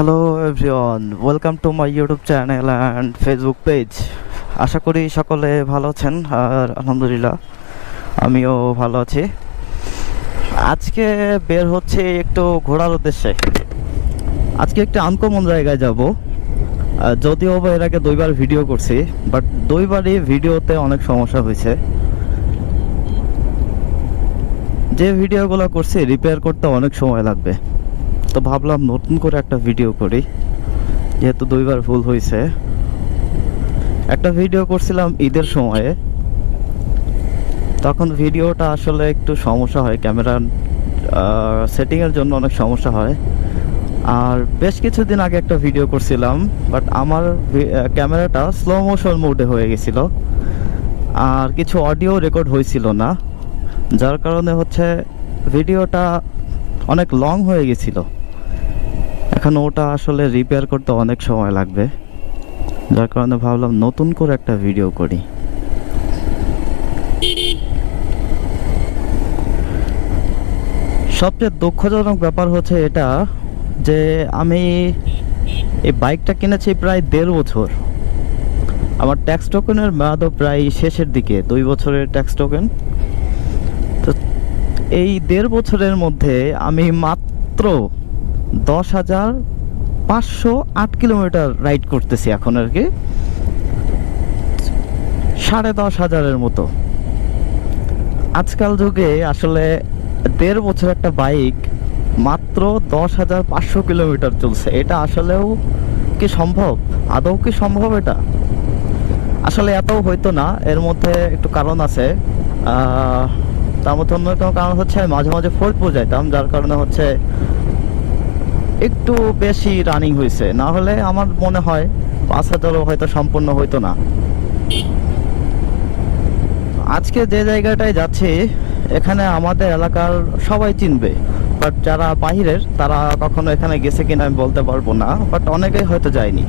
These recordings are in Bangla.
Hello everyone, welcome to my YouTube channel and Facebook page. আশা করি সকলে ভালো আছেন, আর আলহামদুলিল্লাহ আমিও ভালো আছি। আজকে বের হচ্ছে একটু ঘোরার উদ্দেশ্যে। আজকে একটি আনকমন জায়গায় যাব। যদিও বা এর আগে দুইবার ভিডিও করছি, বাট দুইবারই ভিডিওতে অনেক সমস্যা হয়েছে। যে ভিডিওগুলো করছি রিপেয়ার করতে অনেক সময় লাগবে, তো ভাবলাম নতুন করে একটা ভিডিও করি, যেহেতু দুইবার ভুল হয়েছে। একটা ভিডিও করছিলাম ঈদের সময়ে, তখন ভিডিওটা আসলে একটু সমস্যা হয়, ক্যামেরার সেটিংয়ের জন্য অনেক সমস্যা হয়। আর বেশ কিছুদিন আগে একটা ভিডিও করছিলাম, বাট আমার ক্যামেরাটা স্লো মোশন মোডে হয়ে গেছিলো, আর কিছু অডিও রেকর্ড হয়েছিল না, যার কারণে হচ্ছে ভিডিওটা অনেক লং হয়ে গেছিলো। এখন ওটা আসলে রিপেয়ার করতে অনেক সময় লাগবে, যার কারণে ভাবলাম নতুন করে একটা ভিডিও করি। সবচেয়ে দুঃখজনক ব্যাপার হচ্ছে এটা যে আমি এই বাইকটা কিনেছি প্রায় 1.5 বছর। আমার ট্যাক্স টোকেনের মেয়াদও প্রায় শেষের দিকে, 2 বছরের ট্যাক্স টোকেন। তো এই 1.5 বছরের মধ্যে আমি মাত্র 10,508 কিলোমিটার রাইড করতেছি এখন, আর কি 10,500 মতো। আজকাল যুগে আসলে 1.5 বছর একটা বাইক মাত্র 10,500 কিলোমিটার চলছে, এটা আসলেও কি সম্ভব? আদৌ কি সম্ভব এটা? আসলে এতও হয়তো না, এর মধ্যে একটু কারণ আছে। তার মধ্যে অন্যতম কারণ হচ্ছে আমি মাঝে মাঝে ফরিদপুর যাইতাম, যার কারণে হচ্ছে একটু বেশি রানিং হয়েছে। না হলে আমার মনে হয় 5,000ও হয়তো সম্পূর্ণ হইতো না। আজকে যে জায়গাটায় যাচ্ছি, এখানে আমাদের এলাকার সবাই চিনবে, বাট যারা বাহিরের তারা কখনো এখানে গেছে কিনা আমি বলতে পারবো না, বাট অনেকেই হয়তো যায়নি।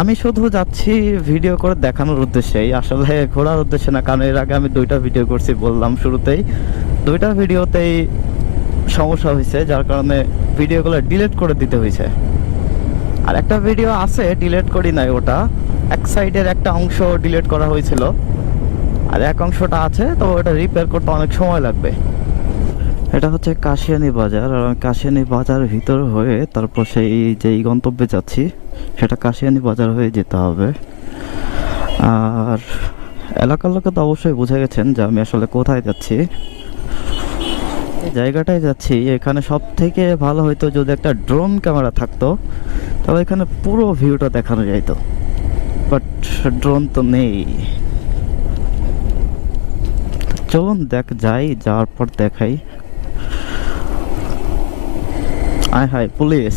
আমি শুধু যাচ্ছি ভিডিও করে দেখানোর উদ্দেশ্যেই, আসলে ঘোরার উদ্দেশ্যে না, কারণ এর আগে আমি 2টা ভিডিও করছি, বললাম শুরুতেই 2টা ভিডিওতেই সমস্যা হয়েছে, যার কারণে ভিডিওগুলো ডিলিট করে দিতে হয়েছে। আর একটা ভিডিও আছে ডিলিট করি নাই, ওটা এক সাইডের একটা অংশ ডিলিট করা হয়েছিল, আর এক অংশটা আছে, তো ওটা রিপেয়ার করতে অনেক সময় লাগবে। এটা হচ্ছে কাশিয়ানী বাজার, আর আমি কাশিয়ানী বাজার ভিতর হয়ে তারপর সেই যেই গন্তব্যে যাচ্ছি সেটা কাশিয়ানী বাজার হয়ে যেতে হবে। আর এলাকার লোকে তো অবশ্যই বুঝে গেছেন যে আমি আসলে কোথায় যাচ্ছি। এই জায়গাটায় যাচ্ছি, এখানে সব থেকে ভালো হইতো যদি একটা ড্রোন ক্যামেরা থাকতো, তাহলে এখানে পুরো ভিউটা দেখানো যাইতো, বাট ড্রোন তো নেই। চলুন যাওয়ার পর দেখাই। আয় হায়, পুলিশ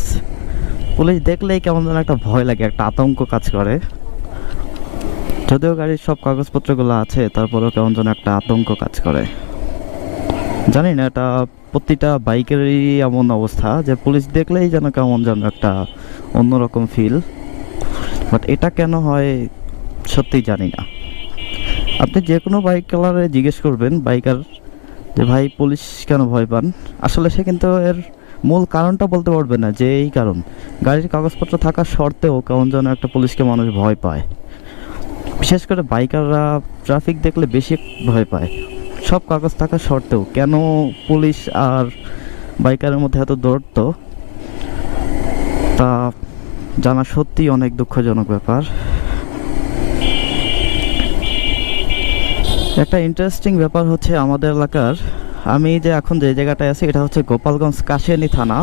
দেখলেই কেমন যেন একটা ভয় লাগে, একটা আতঙ্ক কাজ করে। যদিও গাড়ির সব কাগজপত্রগুলো আছে, তারপরেও কেমন যেন একটা আতঙ্ক কাজ করে। জানি না, এটা প্রতিটা বাইকেরই এমন অবস্থা যে পুলিশ দেখলেই যেন কেমন যেন একটা অন্যরকম ফিল, বাট এটা কেন হয় সত্যিই জানি না। আপনি যে কোনো বাইক কালারে জিজ্ঞেস করবেন বাইকার যে ভাই পুলিশ কেন ভয় পান, আসলে সে কিন্তু এর মূল কারণটা বলতে পারবে না, যে এই কারণ গাড়ির কাগজপত্র থাকা সত্ত্বেও কেমন যেন একটা পুলিশকে মানুষ ভয় পায়। বিশেষ করে বাইকাররা ট্রাফিক দেখলে বেশি ভয় পায়, সব কাগজ থাকা সত্ত্বেও। কেন পুলিশ আর বাইকারের মধ্যে এত দূরত্ব, তা জানা সত্যি অনেক দুঃখজনক ব্যাপার। একটা ইন্টারেস্টিং ব্যাপার হচ্ছে আমাদের এলাকার, আমি যে এখন যে জায়গাটায় আছি এটা হচ্ছে গোপালগঞ্জ কাশিয়ানী থানা,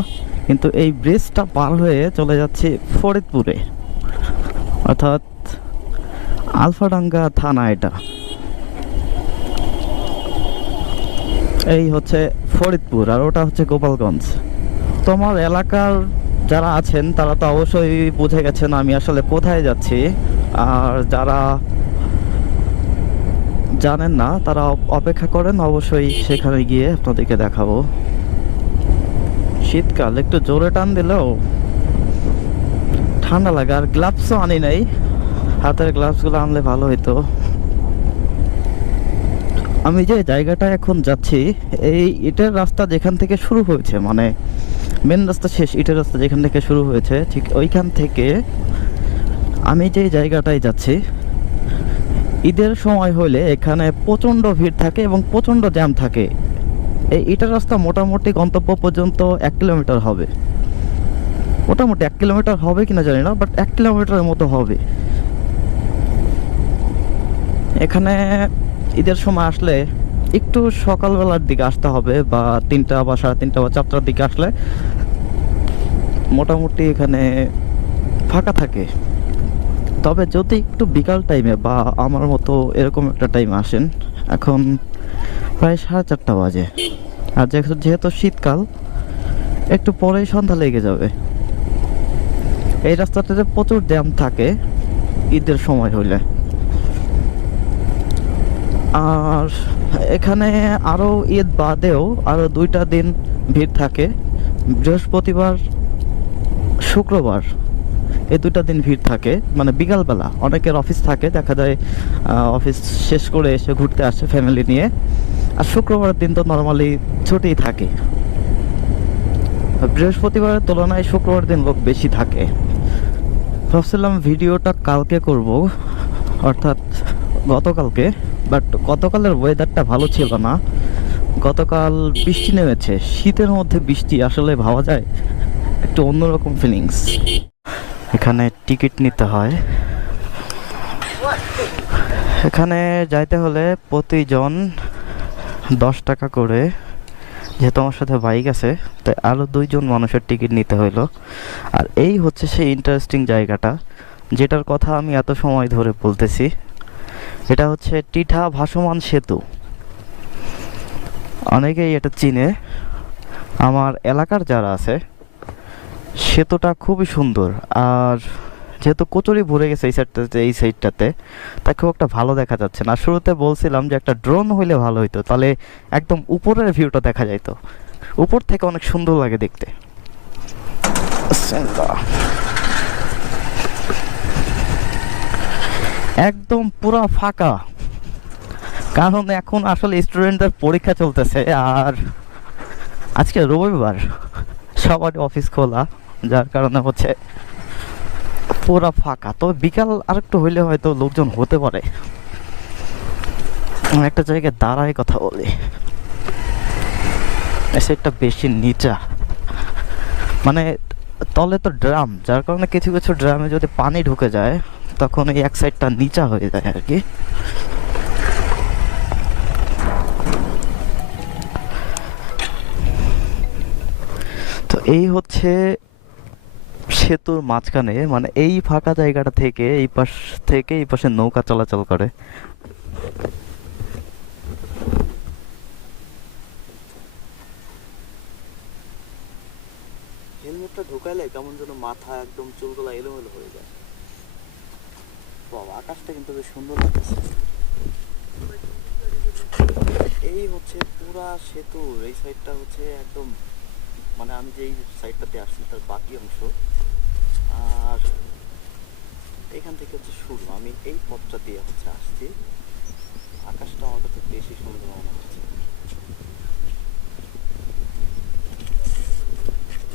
কিন্তু এই ব্রিজটা পার হয়ে চলে যাচ্ছি ফরিদপুরে, অর্থাৎ আলফাডাঙ্গা থানা। এটা এই হচ্ছে ফরিদপুর, আর ওটা হচ্ছে গোপালগঞ্জ। তোমার এলাকার যারা আছেন তারা তো অবশ্যই বুঝে গেছেন আমি আসলে কোথায় যাচ্ছি, আর যারা জানেন না তারা অপেক্ষা করেন, অবশ্যই সেখানে গিয়ে আপনাদেরকে দেখাবো। শীতকাল, একটু জোরে টান দিলেও ঠান্ডা লাগে। আর গ্লাভসও আনি নাই, হাতের গ্লাভসগুলো আনলে ভালো হইতো। আমি যে জায়গাটা এখন যাচ্ছি, এই ইটের রাস্তা যেখান থেকে শুরু হয়েছে, মানে মেন রাস্তা শেষ, ইটের রাস্তা যেখান থেকে শুরু হয়েছে, ঠিক ওইখান থেকে আমি যে জায়গাটায় যাচ্ছি, ঈদের সময় হলে এখানে প্রচণ্ড ভিড় থাকে এবং প্রচণ্ড জ্যাম থাকে। এই ইটের রাস্তা মোটামুটি গন্তব্য পর্যন্ত 1 কিলোমিটার হবে, মোটামুটি 1 কিলোমিটার হবে কিনা জানি না, বাট 1 কিলোমিটারের মতো হবে। এখানে ঈদের সময় আসলে একটু সকালবেলার দিকে আসতে হবে, বা 3টা বা 3:30 বা 4টার দিকে আসলে মোটামুটি এখানে ফাঁকা থাকে। তবে যদি একটু বিকাল টাইমে বা আমার মতো এরকম একটা টাইমে আসেন, এখন প্রায় 4:30 বাজে, আর যেহেতু শীতকাল, একটু পরেই সন্ধ্যা লেগে যাবে। এই রাস্তাটাতে প্রচুর জ্যাম থাকে ঈদের সময় হইলে। আর এখানে আরও ঈদ বাদেও আরও 2টা দিন ভিড় থাকে, বৃহস্পতিবার, শুক্রবার, এই 2টা দিন ভিড় থাকে। মানে বিকালবেলা অনেকের অফিস থাকে, দেখা যায় অফিস শেষ করে এসে ঘুরতে আসে ফ্যামিলি নিয়ে। আর শুক্রবারের দিন তো নর্মালি ছুটিই থাকে, বৃহস্পতিবারের তুলনায় শুক্রবার দিন লোক বেশি থাকে। ভাবছিলাম ভিডিওটা কালকে করব, অর্থাৎ গতকালকে, বাট গতকালের ওয়েদারটা ভালো ছিল না। গতকাল বৃষ্টি নেমেছে, শীতের মধ্যে বৃষ্টি আসলে ভাবা যায়, একটু অন্যরকম ফিলিংস। এখানে টিকিট নিতে হয়। এখানে যাইতে হলে প্রতিজন 10 টাকা করে, যেহেতু আমার সাথে বাইক আছে তাই আরও 2জন মানুষের টিকিট নিতে হইলো। আর এই হচ্ছে সেই ইন্টারেস্টিং জায়গাটা যেটার কথা আমি এত সময় ধরে বলতেছি। এটা হচ্ছে টিঠা ভাসমান সেতু। অনেকেই এটা চিনে, আমার এলাকার যারা আছে। সেতুটা খুবই সুন্দর, আর যেহেতু কচুরি ভরে গেছে এই সাইডটাতে, তাই খুব একটা ভালো দেখা যাচ্ছে না। শুরুতে বলছিলাম যে একটা ড্রোন হইলে ভালো হইতো, তাহলে একদম উপরের ভিউটা দেখা যাইতো, উপর থেকে অনেক সুন্দর লাগে দেখতে। একদম পুরো ফাঁকা, কারণ এখন আসলে স্টুডেন্টদের পরীক্ষা চলতেছে, আর আজকে রবিবার, সবার অফিস খোলা, যার কারণে হচ্ছে পুরা ফাঁকা। তবে বিকাল আরেকটু হইলে হয়তো লোকজন হতে পারে। একটা জায়গায় দাঁড়ায় কথা বলি, সেটা বেশি নিচা, মানে তলে তো ড্রাম, যার কারণে কিছু কিছু ড্রামে যদি পানি ঢুকে যায় তখন এই এক সাইডটা নিচা হয়ে যায় আর কি। তো এই হচ্ছে সেতুর মাঝখানে, মানে এই ফাঁকা জায়গাটা থেকে এই পাশ থেকে এই পাশে নৌকা চলাচল করে। হেলমেটটা ঢুকাইলে কেমন যেন মাথা একদম চুলগুলা এলোমেলো হয়ে যায়। বাবা, আকাশটা কিন্তু বেশ সুন্দর লাগছে। এই হচ্ছে পুরা সেতুর এই সাইডটা হচ্ছে একদম, মানে আমি যেই সাইডটাতে আসছি তার বাকি অংশ, আর এখান থেকে হচ্ছে শুরু। আমি এই পথটা দিয়ে হচ্ছে আসছি। আকাশটা আমার কাছে বেশি সুন্দর মনে হচ্ছে,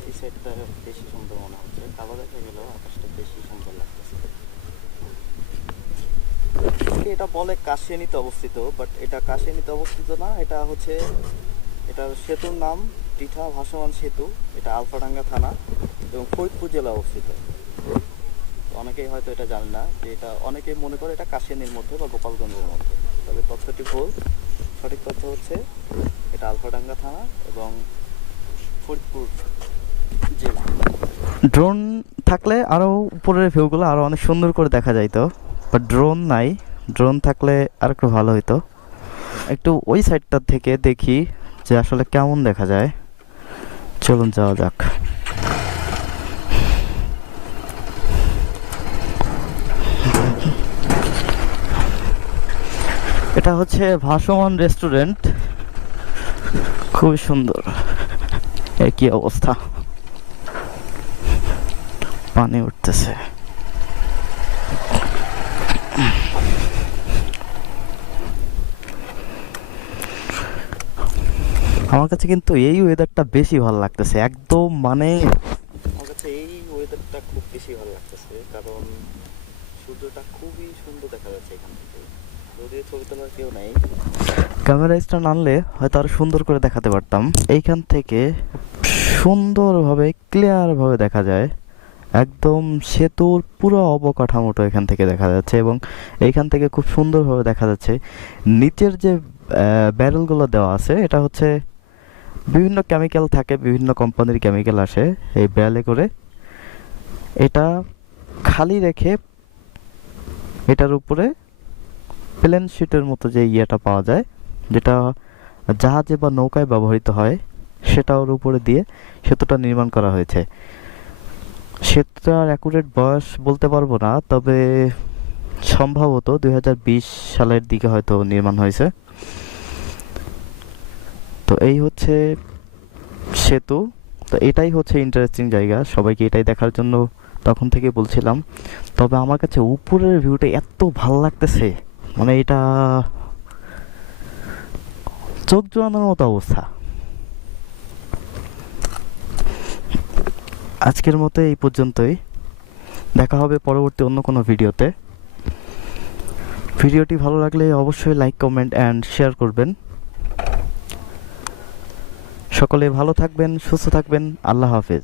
এই সাইডটা বেশি সুন্দর মনে হচ্ছে। কালো দেখা গেলেও আকাশটা বেশি সুন্দর লাগতেছে। এটা বলে কাশিয়ানীতে অবস্থিত, বাট এটা কাশিয়ানীতে অবস্থিত না, এটা হচ্ছে, এটার সেতুর নাম টিঠা ভাসমান সেতু। এটা আলফাডাঙ্গা থানা এবং ফরিদপুর জেলা অবস্থিত। অনেকেই হয়তো এটা জানে না, যে এটা অনেকেই মনে করে এটা কাশিয়ানীর মধ্যে বা গোপালগঞ্জের মধ্যে, তবে তথ্যটি ভুল। সঠিক তথ্য হচ্ছে এটা আলফাডাঙ্গা থানা এবং ফরিদপুর জেলা। ড্রোন থাকলে আরও উপরের ভিউগুলো আরও অনেক সুন্দর করে দেখা যাইতো, বাট ড্রোন নাই। ড্রোন থাকলে আর একটু ভালো হইতো। একটু ওই সাইডটা থেকে দেখি যে আসলে কেমন দেখা যায়। চলুন যাওয়া যাক। এটা হচ্ছে ভাসমান রেস্টুরেন্ট, খুবই সুন্দর। একই অবস্থা, পানি উঠতেছে। আমার কাছে কিন্তু এই ওয়েদারটা বেশি ভালো লাগতেছে, একদম মানে আমার কাছে এই ওয়েদারটা খুব বেশি ভালো লাগতেছে, কারণ সূর্যটা খুবই সুন্দর দেখা যাচ্ছে এখান থেকে। যদিও ছবি তোলার কেউ নাই, ক্যামেরা স্ট্যান্ড আনলে হয়তো আরো সুন্দর করে দেখাতে পারতাম। এইখান থেকে সুন্দরভাবে ক্লিয়ারভাবে দেখা যায়, একদম সেতুর পুরো অবকাঠামোটা এখান থেকে দেখা যাচ্ছে, এবং এইখান থেকে খুব সুন্দরভাবে দেখা যাচ্ছে নিচের যে ব্যারেলগুলো দেওয়া আছে, এটা হচ্ছে বিভিন্ন কেমিক্যাল থাকে, বিভিন্ন কোম্পানির কেমিক্যাল আসে এই ব্যারেলে করে। এটা খালি রেখে এটার উপরে প্লেন শিটের মতো যে ইয়েটা পাওয়া যায়, যেটা জাহাজে বা নৌকায় ব্যবহৃত হয়, সেটা ওর উপরে দিয়ে সেতুটা নির্মাণ করা হয়েছে। সেতুটার অ্যাকুরেট বয়স বলতে পারবো না, তবে সম্ভবত 2020 সালের দিকে হয়তো নির্মাণ হয়েছে। তো এই হচ্ছে সেতু। তো এটাই হচ্ছে ইন্টারেস্টিং জায়গা, সবাইকে এটাই দেখার জন্য তখন থেকে বলছিলাম। তবে আমার কাছে উপরের ভিউটা এত ভালো লাগতেছে, মানে এটা চোখ জোড়ানোর মতো অবস্থা। আজকের মতো এই পর্যন্তই, দেখা হবে পরবর্তী অন্য কোনো ভিডিওতে। ভিডিওটি ভালো লাগলে অবশ্যই লাইক, কমেন্ট অ্যান্ড শেয়ার করবেন। সকলে ভালো থাকবেন, সুস্থ থাকবেন। আল্লাহ হাফেজ।